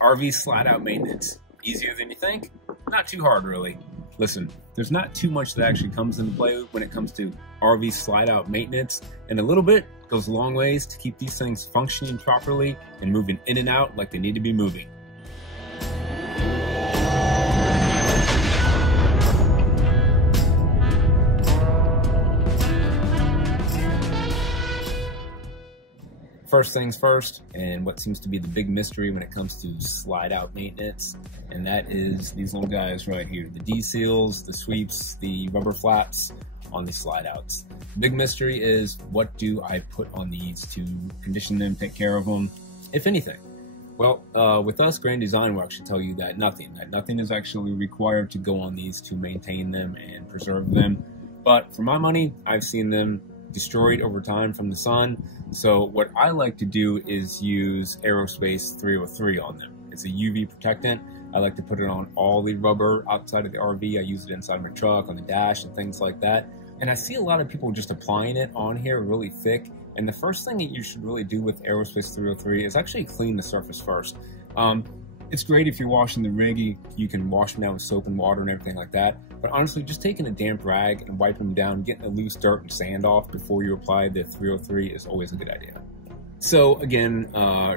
RV slide out maintenance. Easier than you think? Not too hard, really. Listen, there's not too much that actually comes into play when it comes to RV slide out maintenance, and a little bit goes a long ways to keep these things functioning properly and moving in and out like they need to be moving. First things first, and what seems to be the big mystery when it comes to slide out maintenance, and that is these little guys right here, the D-seals, the sweeps, the rubber flaps on these slide outs. The big mystery is, what do I put on these to condition them, take care of them, if anything? Well, with us, Grand Design will actually tell you that nothing is actually required to go on these to maintain them and preserve them. But for my money, I've seen them destroyed over time from the sun. So what I like to do is use Aerospace 303 on them. It's a UV protectant. I like to put it on all the rubber outside of the RV. I use it inside my truck, on the dash, and things like that. And I see a lot of people just applying it on here really thick. And the first thing that you should really do with Aerospace 303 is actually clean the surface first. It's great if you're washing the rig, you can wash them down with soap and water and everything like that. But honestly, just taking a damp rag and wiping them down, getting the loose dirt and sand off before you apply the 303 is always a good idea. So again,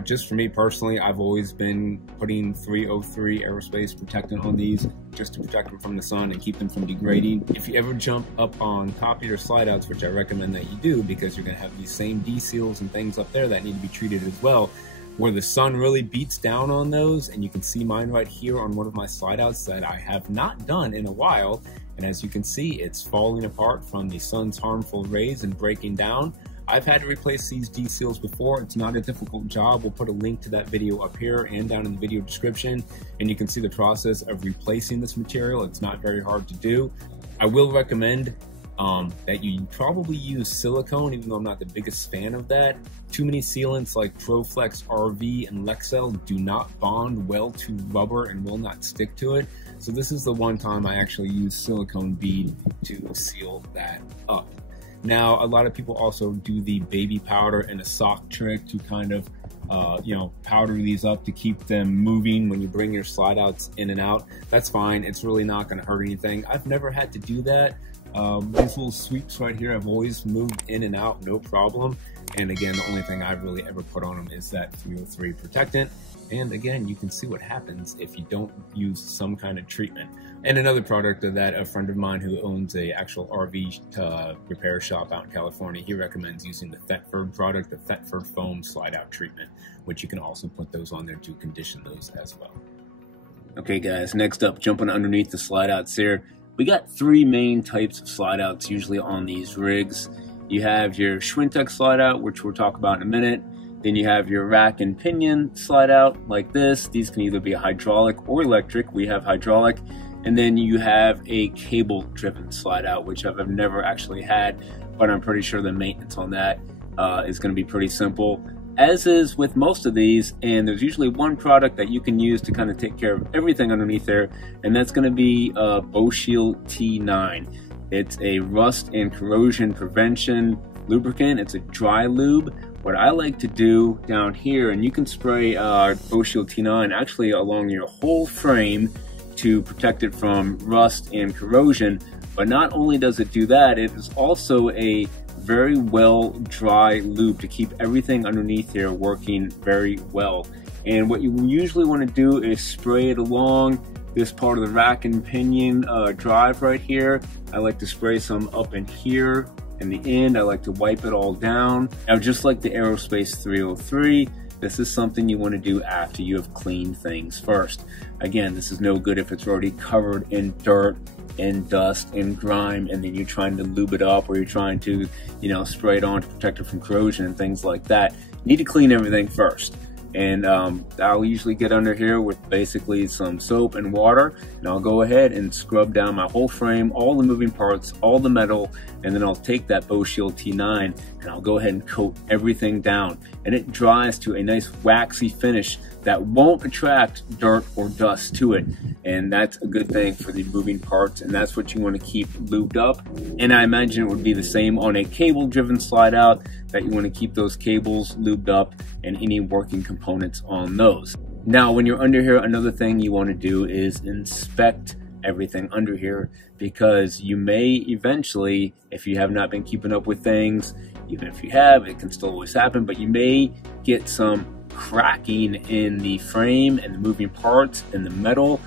just for me personally, I've always been putting 303 aerospace protectant on these just to protect them from the sun and keep them from degrading. If you ever jump up on copier slide outs, which I recommend that you do because you're going to have these same D-seals and things up there that need to be treated as well, where the sun really beats down on those, and you can see mine right here on one of my slide outs that I have not done in a while, and as you can see, it's falling apart from the sun's harmful rays and breaking down. I've had to replace these D-seals before. It's not a difficult job. We'll put a link to that video up here and down in the video description, and you can see the process of replacing this material. It's not very hard to do. I will recommend that you probably use silicone, even though I'm not the biggest fan of that. Too many sealants like ProFlex RV and Lexel do not bond well to rubber and will not stick to it. So this is the one time I actually use silicone bead to seal that up. Now, a lot of people also do the baby powder and a sock trick to kind of powder these up to keep them moving when you bring your slide outs in and out. That's fine. It's really not going to hurt anything. I've never had to do that. These little sweeps right here, I've always moved in and out, no problem. And again, the only thing I've really ever put on them is that 303 protectant. And again, you can see what happens if you don't use some kind of treatment. And another product of that, a friend of mine who owns a actual RV repair shop out in California, he recommends using the Thetford product, the Thetford foam slide out treatment, which you can also put those on there to condition those as well. Okay guys, next up, jumping underneath the slide outs here. We got three main types of slide outs usually on these rigs. You have your Schwin Tech slide out, which we'll talk about in a minute. Then you have your rack and pinion slide out like this. These can either be hydraulic or electric. We have hydraulic. And then you have a cable driven slide out, which I've never actually had, but I'm pretty sure the maintenance on that is going to be pretty simple, as is with most of these. And there's usually one product that you can use to kind of take care of everything underneath there, and that's going to be Boeshield T9. It's a rust and corrosion prevention lubricant. It's a dry lube. What I like to do down here, and you can spray Boeshield T9 actually along your whole frame to protect it from rust and corrosion. But not only does it do that, it is also a very well dry lube to keep everything underneath here working very well. And what you usually want to do is spray it along this part of the rack and pinion drive right here. I like to spray some up in here. In the end, I like to wipe it all down. Now, just like the Aerospace 303, this is something you want to do after you have cleaned things first. Again, this is no good if it's already covered in dirt and dust and grime, and then you're trying to lube it up, or you're trying to, spray it on to protect it from corrosion and things like that. You need to clean everything first. And I'll usually get under here with basically some soap and water, and I'll go ahead and scrub down my whole frame, all the moving parts, all the metal, and then I'll take that Boeshield T9 and I'll go ahead and coat everything down, and it dries to a nice waxy finish that won't attract dirt or dust to it. And that's a good thing for the moving parts, and that's what you want to keep lubed up. And I imagine it would be the same on a cable driven slide out, that you want to keep those cables lubed up and any working components on those. Now, when you're under here, another thing you want to do is inspect everything under here, because you may eventually, if you have not been keeping up with things, even if you have, it can still always happen, but you may get some cracking in the frame and the moving parts in the metal,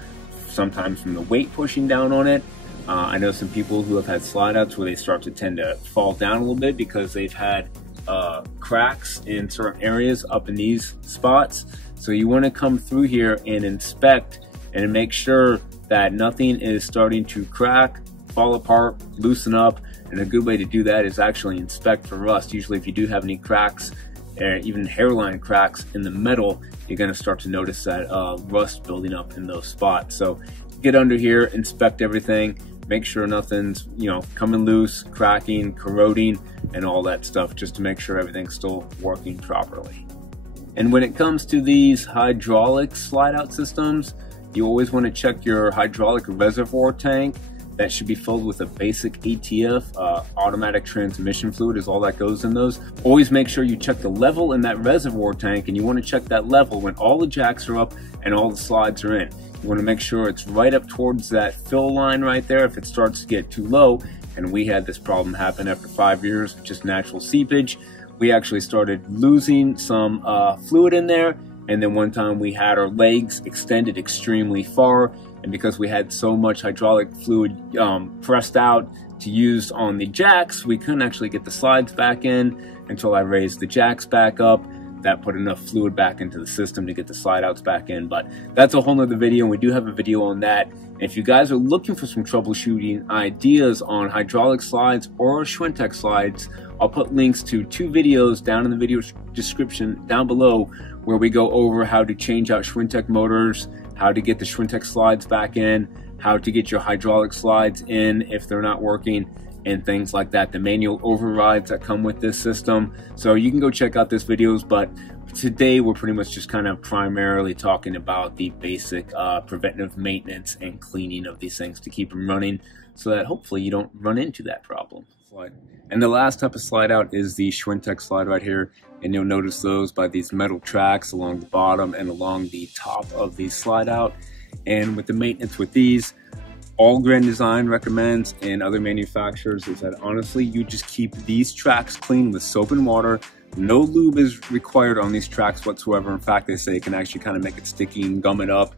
sometimes from the weight pushing down on it. I know some people who have had slide outs where they start to tend to fall down a little bit because they've had cracks in certain areas up in these spots. So you want to come through here and inspect and make sure that nothing is starting to crack, fall apart, loosen up. And a good way to do that is actually inspect for rust. Usually if you do have any cracks, even hairline cracks in the metal, you're going to start to notice that rust building up in those spots. So get under here, inspect everything, make sure nothing's, you know, coming loose, cracking, corroding, and all that stuff, just to make sure everything's still working properly. And when it comes to these hydraulic slide out systems, you always want to check your hydraulic reservoir tank. That should be filled with a basic ATF, automatic transmission fluid is all that goes in those. Always make sure you check the level in that reservoir tank, and you want to check that level when all the jacks are up and all the slides are in. You want to make sure it's right up towards that fill line right there. If it starts to get too low, and we had this problem happen after 5 years, just natural seepage, we actually started losing some fluid in there. And then one time we had our legs extended extremely far, and because we had so much hydraulic fluid pressed out to use on the jacks, we couldn't actually get the slides back in until I raised the jacks back up. That put enough fluid back into the system to get the slide outs back in. But that's a whole nother video, and we do have a video on that. If you guys are looking for some troubleshooting ideas on hydraulic slides or SCHWINTEK slides, I'll put links to 2 videos down in the video description down below where we go over how to change out SCHWINTEK motors, how to get the SCHWINTEK slides back in, how to get your hydraulic slides in if they're not working, and things like that, the manual overrides that come with this system. So you can go check out these videos, but today we're pretty much just kind of primarily talking about the basic preventive maintenance and cleaning of these things to keep them running so that hopefully you don't run into that problem. And the last type of slide out is the SCHWINTEK slide right here, and you'll notice those by these metal tracks along the bottom and along the top of the slide out. And with the maintenance with these, all Grand Design recommends and other manufacturers is that honestly you just keep these tracks clean with soap and water. No lube is required on these tracks whatsoever. In fact, they say it can actually kind of make it sticky and gum it up.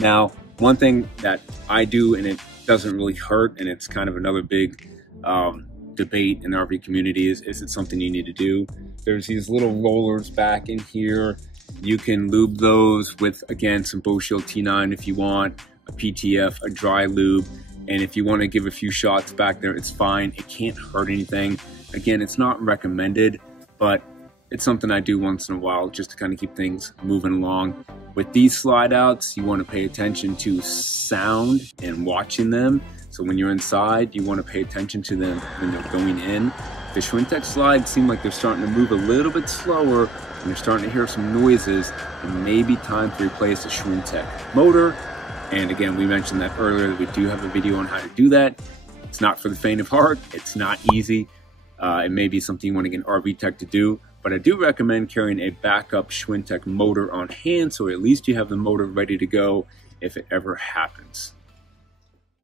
Now, one thing that I do, and it doesn't really hurt, and it's kind of another big debate in the RV community, is it something you need to do? There's these little rollers back in here. You can lube those with, again, some Boeshield T9 if you want, a PTF, a dry lube, and if you want to give a few shots back there, it's fine. It can't hurt anything. Again, it's not recommended, but it's something I do once in a while just to kind of keep things moving along. With these slide outs, you want to pay attention to sound and watching them. So when you're inside, you want to pay attention to them when they're going in. The SCHWINTEK slides seem like they're starting to move a little bit slower, and you're starting to hear some noises. It may be time to replace the SCHWINTEK motor. And again, we mentioned that earlier, that we do have a video on how to do that. It's not for the faint of heart. It's not easy. It may be something you want to get an RV tech to do, but I do recommend carrying a backup SCHWINTEK motor on hand, so at least you have the motor ready to go if it ever happens.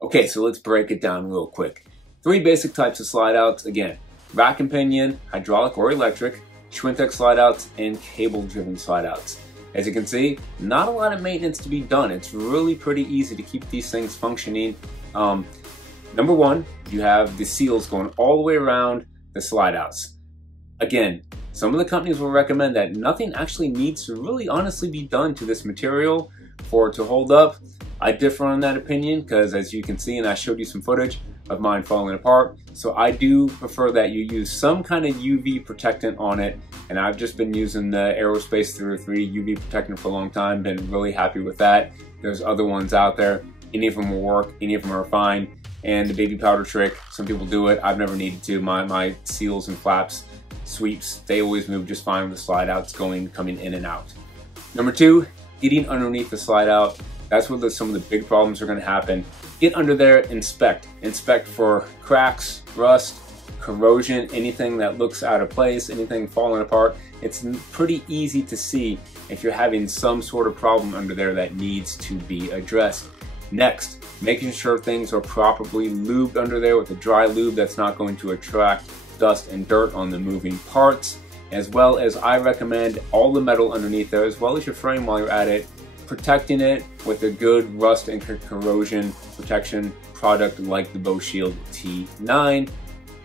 Okay, so let's break it down real quick. 3 basic types of slide outs. Again, rack and pinion, hydraulic or electric, SCHWINTEK slide outs, and cable driven slide outs. As you can see, not a lot of maintenance to be done. It's really pretty easy to keep these things functioning. Number 1, you have the seals going all the way around the slide outs. Again, some of the companies will recommend that nothing actually needs to really honestly be done to this material for it to hold up. I differ on that opinion because, as you can see, and I showed you some footage of mine falling apart, so I do prefer that you use some kind of UV protectant on it, and I've just been using the Aerospace 303 UV protectant for a long time, been really happy with that. There's other ones out there, any of them will work, any of them are fine. And the baby powder trick, some people do it, I've never needed to. My seals and flaps, sweeps, they always move just fine with the slide outs coming in and out. Number 2, getting underneath the slide out. That's where some of the big problems are going to happen. Get under there, inspect. Inspect for cracks, rust, corrosion, anything that looks out of place, anything falling apart. it's pretty easy to see if you're having some sort of problem under there that needs to be addressed. Next, making sure things are properly lubed under there with a dry lube that's not going to attract dust and dirt on the moving parts, as well as I recommend all the metal underneath there, as well as your frame while you're at it, protecting it with a good rust and corrosion protection product like the Boeshield T9.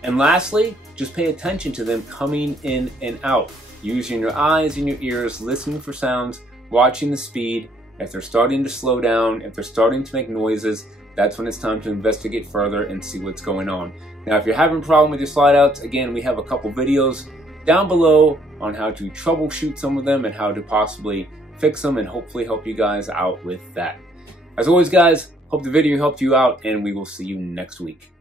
And lastly, just pay attention to them coming in and out, using your eyes and your ears, listening for sounds, watching the speed. If they're starting to slow down, if they're starting to make noises, that's when it's time to investigate further and see what's going on. Now, if you're having a problem with your slide outs, again, we have a couple videos down below on how to troubleshoot some of them and how to possibly fix them and hopefully help you guys out with that. As always, guys, hope the video helped you out, and we will see you next week.